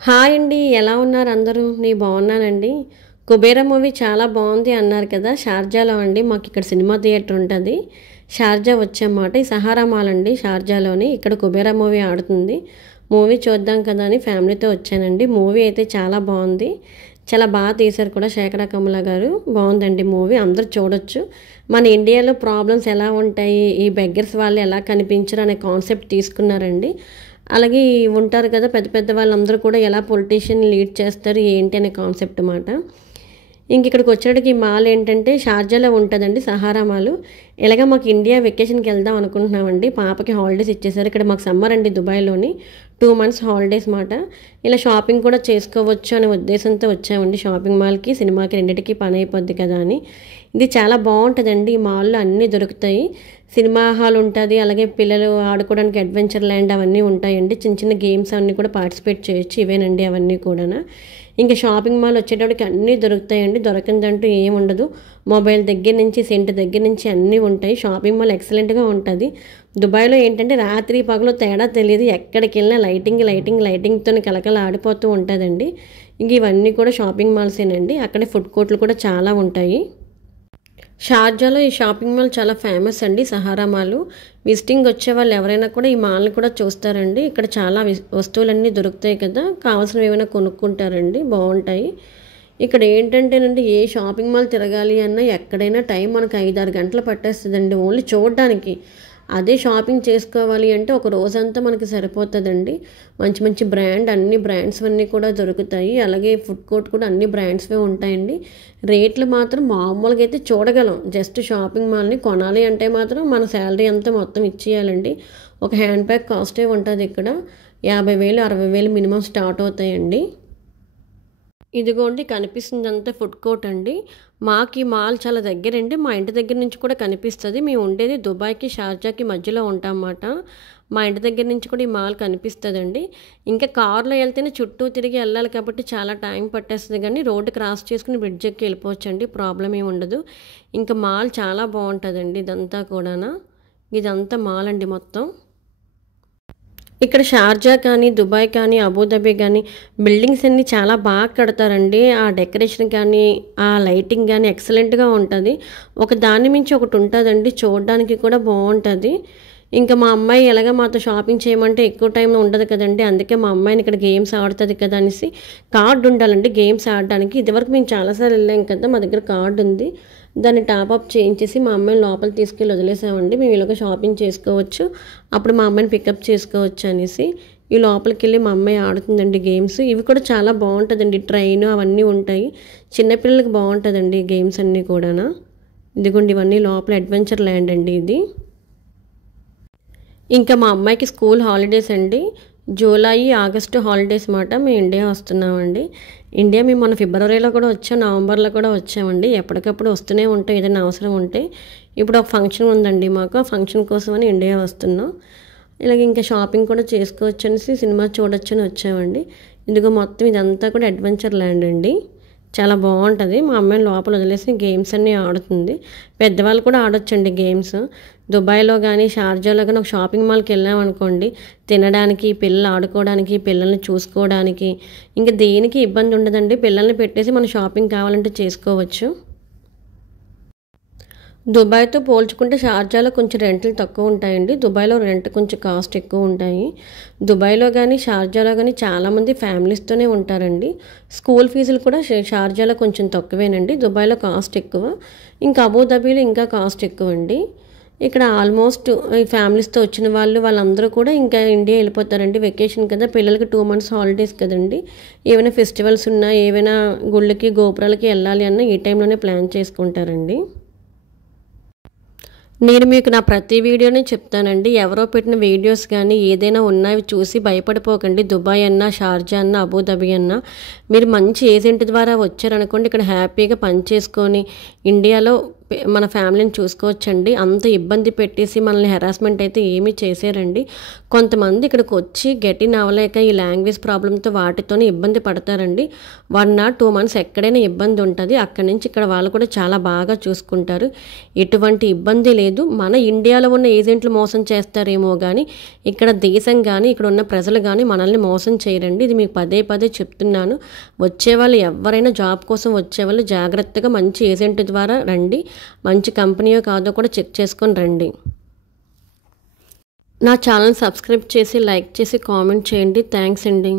Hi అండి, ఎలా ఉన్నారు అందరూ? నేను బాగున్నానండి. కుబేరా మూవీ చాలా బాగుంది అన్నారు కదా. షార్జాలో అండి, మాకు ఇక్కడ సినిమా థియేటర్ ఉంటుంది. షార్జా వచ్చామాట. ఈ సహారా మాల్ అండి షార్జాలోని. ఇక్కడ కుబేరా మూవీ ఆడుతుంది. మూవీ చూద్దాం కదా అని ఫ్యామిలీతో వచ్చానండి. మూవీ అయితే చాలా బాగుంది. చాలా బాగా తీశారు కూడా శేఖర కమల గారు. బాగుందండి మూవీ, అందరూ చూడొచ్చు. మన ఇండియాలో ప్రాబ్లమ్స్ ఎలా ఉంటాయి, ఈ బెగ్గర్స్ వాళ్ళు ఎలా కనిపించరు అనే కాన్సెప్ట్ తీసుకున్నారండి. అలాగే ఉంటారు కదా పెద్ద పెద్ద వాళ్ళందరూ కూడా ఎలా పొలిటీషియన్ లీడ్ చేస్తారు ఏంటి అనే కాన్సెప్ట్ అన్నమాట. ఇంక ఇక్కడికి వచ్చేటికి ఈ మాల్ ఏంటంటే షార్జాలో ఉంటుందండి, సహారా మాల్. ఇలాగ మాకు ఇండియా వెకేషన్కి వెళ్దాం అనుకుంటున్నామండి. పాపకి హాలిడేస్ ఇచ్చేసారు. ఇక్కడ మాకు సమ్మర్ అండి, దుబాయ్లోని 2 months హాలిడేస్ మాట. ఇలా షాపింగ్ కూడా చేసుకోవచ్చు అనే ఉద్దేశంతో వచ్చామండి షాపింగ్ మాల్కి. సినిమాకి రెండింటికి పని అయిపోద్ది కదా అని. ఇది చాలా బాగుంటుందండి. ఈ మాల్లో అన్నీ దొరుకుతాయి. సినిమా హాల్ ఉంటుంది, అలాగే పిల్లలు ఆడుకోవడానికి అడ్వెంచర్ ల్యాండ్ అవన్నీ ఉంటాయండి. చిన్న చిన్న గేమ్స్ అవన్నీ కూడా పార్టిసిపేట్ చేయొచ్చు. ఇవేనండి అవన్నీ కూడా. ఇంకా షాపింగ్ మాల్ వచ్చేటప్పటికి అన్నీ దొరుకుతాయండి. దొరకందంటూ ఏముండదు. మొబైల్ దగ్గర నుంచి సెంట్ దగ్గర నుంచి అన్నీ ఉంటాయి. షాపింగ్ మాల్ ఎక్సలెంట్గా ఉంటుంది. దుబాయ్లో ఏంటంటే రాత్రి పగలు తేడా తెలియదు. ఎక్కడికి వెళ్ళినా లైటింగ్తో కలకల ఆడిపోతూ ఉంటుందండి. ఇంక ఇవన్నీ కూడా షాపింగ్ మాల్సేనండి. అక్కడే ఫుడ్ కోర్ట్లు కూడా చాలా ఉంటాయి. షార్జాలో ఈ షాపింగ్ మాల్ చాలా ఫేమస్ అండి, సహారా మాల్. విజిటింగ్ వచ్చే వాళ్ళు ఎవరైనా కూడా ఈ మాల్ని కూడా చూస్తారండి. ఇక్కడ చాలా వస్తువులన్నీ దొరుకుతాయి కదా, కావాల్సినవి ఏమైనా కొనుక్కుంటారండి, బాగుంటాయి. ఇక్కడ ఏంటంటేనండి, ఏ షాపింగ్ మాల్ తిరగాలి అన్నా ఎక్కడైనా టైం మనకు 5-6 గంటలు పట్టేస్తుందండి ఓన్లీ చూడడానికి. అదే షాపింగ్ చేసుకోవాలి అంటే ఒక రోజంతా మనకి సరిపోతుందండి. మంచి మంచి అన్ని బ్రాండ్స్ అన్నీ కూడా దొరుకుతాయి. అలాగే ఫుడ్ కోర్ట్ కూడా అన్ని బ్రాండ్స్వే ఉంటాయండి. రేట్లు మాత్రం మామూలుగా అయితే చూడగలం. జస్ట్ షాపింగ్ మాల్ని కొనాలి అంటే మాత్రం మన శాలరీ అంతా మొత్తం ఇచ్చేయాలండి. ఒక హ్యాండ్ బ్యాగ్ కాస్టే ఉంటుంది ఇక్కడ 50,000 60,000 మినిమం స్టార్ట్ అవుతాయండి. ఇదిగోండి కనిపిస్తుందంతా ఫుడ్ కోర్ట్ అండి. మాకు ఈ మాల్ చాలా దగ్గరండి. మా ఇంటి దగ్గర నుంచి కూడా కనిపిస్తుంది. మేము ఉండేది దుబాయ్కి షార్జాకి మధ్యలో ఉంటామన్నమాట. మా ఇంటి దగ్గర నుంచి కూడా ఈ మాల్ కనిపిస్తుందండి. ఇంకా కారులో వెళ్తేనే చుట్టూ తిరిగి వెళ్ళాలి కాబట్టి చాలా టైం పట్టేస్తుంది. కానీ రోడ్డు క్రాస్ చేసుకుని బ్రిడ్జ్ ఎక్కి వెళ్ళిపోవచ్చండి, ప్రాబ్లం ఏమి ఉండదు. ఇంకా మాల్ చాలా బాగుంటుందండి. ఇదంతా కూడా ఇదంతా మాల్ అండి మొత్తం. ఇక్కడ షార్జా కానీ దుబాయ్ కానీ అబుదాబి కానీ బిల్డింగ్స్ అన్నీ చాలా బాగా కడతారండి. ఆ డెకరేషన్ కానీ ఆ లైటింగ్ కానీ ఎక్సలెంట్గా ఉంటుంది. ఒక దాని మించి ఒకటి ఉంటుందండి, చూడడానికి కూడా బాగుంటుంది. ఇంకా మా అమ్మాయి ఎలాగ మాతో షాపింగ్ చేయమంటే ఎక్కువ టైం ఉండదు కదండి, అందుకే మా అమ్మాయిని ఇక్కడ గేమ్స్ ఆడుతుంది కదా అనేసి కార్డు ఉండాలండి గేమ్స్ ఆడడానికి. ఇదివరకు మేము చాలాసార్లు వెళ్ళాం కదా, మా దగ్గర కార్డు ఉంది. దాన్ని టాప్అప్ చేయించేసి మా అమ్మాయిని లోపల తీసుకెళ్ళి వదిలేసామండి. మేము ఇలాగ షాపింగ్ చేసుకోవచ్చు, అప్పుడు మా అమ్మాయిని పికప్ చేసుకోవచ్చు అనేసి ఈ లోపలికి వెళ్ళి మా అమ్మాయి ఆడుతుందండి గేమ్స్. ఇవి కూడా చాలా బాగుంటుందండి, ట్రైన్ అవన్నీ ఉంటాయి. చిన్నపిల్లలకి బాగుంటుందండి గేమ్స్ అన్నీ కూడా. ఇదిగోండి ఇవన్నీ లోపల అడ్వెంచర్ ల్యాండ్ అండి ఇది. ఇంకా మా అమ్మాయికి స్కూల్ హాలిడేస్ అండి, జూలై ఆగస్టు హాలిడేస్ మాట. మేము ఇండియా వస్తున్నామండి. ఇండియా మేము మన ఫిబ్రవరిలో కూడా వచ్చాం, నవంబర్లో కూడా వచ్చామండి. ఎప్పటికప్పుడు వస్తూనే ఉంటాం ఏదైనా అవసరం ఉంటే. ఇప్పుడు ఒక ఫంక్షన్ ఉందండి మాకు, ఆ ఫంక్షన్ కోసమని ఇండియా వస్తున్నాం. ఇలాగ ఇంకా షాపింగ్ కూడా చేసుకోవచ్చు అనేసి సినిమా చూడొచ్చు అని వచ్చామండి. ఇదిగో మొత్తం ఇదంతా కూడా అడ్వెంచర్ ల్యాండ్ అండి, చాలా బాగుంటుంది. మా అమ్మాయిని లోపల వదిలేసి గేమ్స్ అన్నీ ఆడుతుంది. పెద్దవాళ్ళు కూడా ఆడొచ్చండి గేమ్స్. దుబాయ్లో కానీ షార్జాలో కానీ ఒక షాపింగ్ మాల్కి వెళ్ళామనుకోండి, తినడానికి, పిల్లలు ఆడుకోవడానికి, పిల్లల్ని చూసుకోవడానికి ఇంకా దేనికి ఇబ్బంది ఉండదండి. పిల్లల్ని పెట్టేసి మనం షాపింగ్ కావాలంటే చేసుకోవచ్చు. దుబాయ్తో పోల్చుకుంటే షార్జాలో కొంచెం రెంట్లు తక్కువ ఉంటాయండి. దుబాయ్లో రెంట్ కొంచెం కాస్ట్ ఎక్కువ ఉంటాయి. దుబాయ్లో కానీ షార్జాలో కానీ చాలామంది ఫ్యామిలీస్తోనే ఉంటారండి. స్కూల్ ఫీజులు కూడా షార్జాలో కొంచెం తక్కువేనండి, దుబాయ్లో కాస్ట్ ఎక్కువ. ఇంకా అబుదాబీలో ఇంకా కాస్ట్ ఎక్కువ అండి. ఇక్కడ ఆల్మోస్ట్ ఈ ఫ్యామిలీస్తో వచ్చిన వాళ్ళందరూ కూడా ఇంకా ఇండియా వెళ్ళిపోతారండి. వెకేషన్ కదా, పిల్లలకి 2 months హాలిడేస్ కదండి. ఏమైనా ఫెస్టివల్స్ ఉన్నా, ఏమైనా గుళ్ళకి గోపురాలకి వెళ్ళాలి అన్నా ఈ టైంలోనే ప్లాన్ చేసుకుంటారండి. నేను మీకు నా ప్రతి వీడియోని చెప్తానండి. ఎవరో పెట్టిన వీడియోస్ కానీ ఏదైనా ఉన్నవి చూసి భయపడిపోకండి. దుబాయ్ అన్నా, షార్జా అన్నా, అబుదాబి అన్నా మీరు మంచి ఏజెంట్ ద్వారా వచ్చారనుకోండి, ఇక్కడ హ్యాపీగా పని చేసుకొని ఇండియాలో మన ఫ్యామిలీని చూసుకోవచ్చండి. అంత ఇబ్బంది పెట్టేసి మనల్ని హెరాస్మెంట్ అయితే ఏమీ చేశారండి. కొంతమంది ఇక్కడికి వచ్చి గెట్ ఇన్ అవ్వలేక ఈ లాంగ్వేజ్ ప్రాబ్లంతో వాటితోనే ఇబ్బంది పడతారండి. 1 or 2 months ఎక్కడైనా ఇబ్బంది ఉంటుంది. అక్కడి నుంచి ఇక్కడ వాళ్ళు కూడా చాలా బాగా చూసుకుంటారు. ఎటువంటి ఇబ్బంది లేదు. మన ఇండియాలో ఉన్న ఏజెంట్లు మోసం చేస్తారేమో కానీ ఇక్కడ దేశం కానీ ఇక్కడ ఉన్న ప్రజలు కానీ మనల్ని మోసం చేయరండి. ఇది మీకు పదే పదే చెప్తున్నాను. వచ్చేవాళ్ళు ఎవరైనా జాబ్ కోసం వచ్చేవాళ్ళు జాగ్రత్తగా మంచి ఏజెంట్ ద్వారా రండి. మంచి కంపెనీయో కాదో కూడా చెక్ చేసుకొని రండి. నా ఛానల్ సబ్స్క్రైబ్ చేసి లైక్ చేసి కామెంట్ చేయండి. థ్యాంక్స్ అండి.